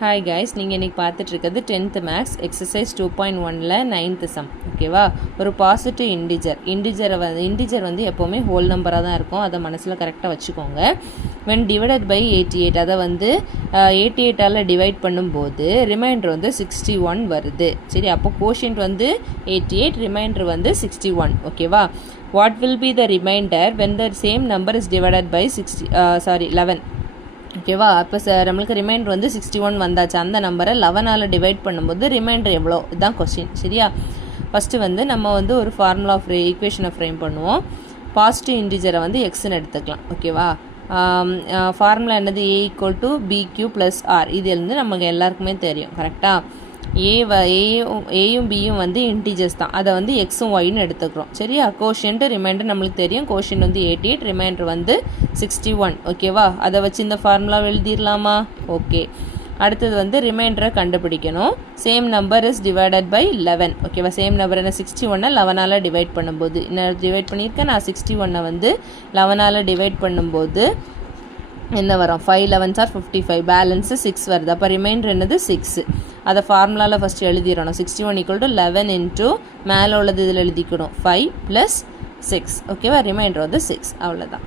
Hi guys, நீங்கள் இன்றைக்கி பார்த்துட்ருக்கிறது 10th மேக்ஸ் எக்ஸசைஸ் 2.1ல் 9th சம். ஓகேவா? ஒரு பாசிட்டிவ் இண்டிஜர் வந்து எப்போவுமே ஹோல் நம்பராக தான் இருக்கும். அதை மனசில் கரெக்டாக வச்சுக்கோங்க. when divided by 88, அதை வந்து 88ஆல் டிவைட் பண்ணும்போது ரிமைண்டர் வந்து 61 வருது. சரி, அப்போ கோஷியன்ட் வந்து 88, ரிமைண்டர் வந்து 61. ஓகேவா? What will be the reminder when the same number is divided by 11? ஓகேவா? அப்போ நம்மளுக்கு ரிமைண்டர் வந்து 61 வந்தாச்சு. அந்த நம்பரை 11ஆல் டிவைட் பண்ணும்போது ரிமைண்டர் எவ்வளோ? இதுதான் கொஸ்டின். சரியா? ஃபஸ்ட்டு வந்து நம்ம வந்து ஒரு ஃபார்முலா ஈக்குவேஷனை ஃப்ரேம் பண்ணுவோம். பாசிட்டிவ் இன்டிஜரை வந்து எக்ஸ்ன்னு எடுத்துக்கலாம். ஓகேவா? ஃபார்முலா என்னது? A = BQ + R. இது வந்து நமக்கு எல்லாருக்குமே தெரியும். கரெக்டாக? ஏயும் பியும் வந்து இன்டிஜர்ஸ் தான். அதை வந்து எக்ஸும் ஒய்னு எடுத்துக்கிறோம். சரியா? கோஷியன்ட்டு ரிமைண்டர் நம்மளுக்கு தெரியும். கோஷியன்ட் வந்து 88, ரிமைண்டர் வந்து 61. ஓகேவா? அதை வச்சு இந்த ஃபார்முலா எழுதிடலாமா? ஓகே. அடுத்தது வந்து ரிமைண்டரை கண்டுபிடிக்கணும். Same number is divided by 11. ஓகேவா? சேம் நம்பர் என்ன? 61 11ஆல் டிவைட் பண்ணும்போது என்ன டிவைட் பண்ணியிருக்கேன் நான்? 61 வந்து 11ஆல் டிவைட் பண்ணும்போது என்ன வரும்? 5 11s are 55. பேலன்ஸு 6 வருது. அப்போ ரிமைண்டர் என்னது? 6. அதை ஃபார்முலாவில் ஃபஸ்ட்டு எழுதிடணும். 61 = 11 இன்ட்டு மேலே உள்ளது இதில் எழுதிக்கணும் 5 + 6. ஓகேவா? ரிமைண்டர் வந்து 6. அவ்வளோதான்.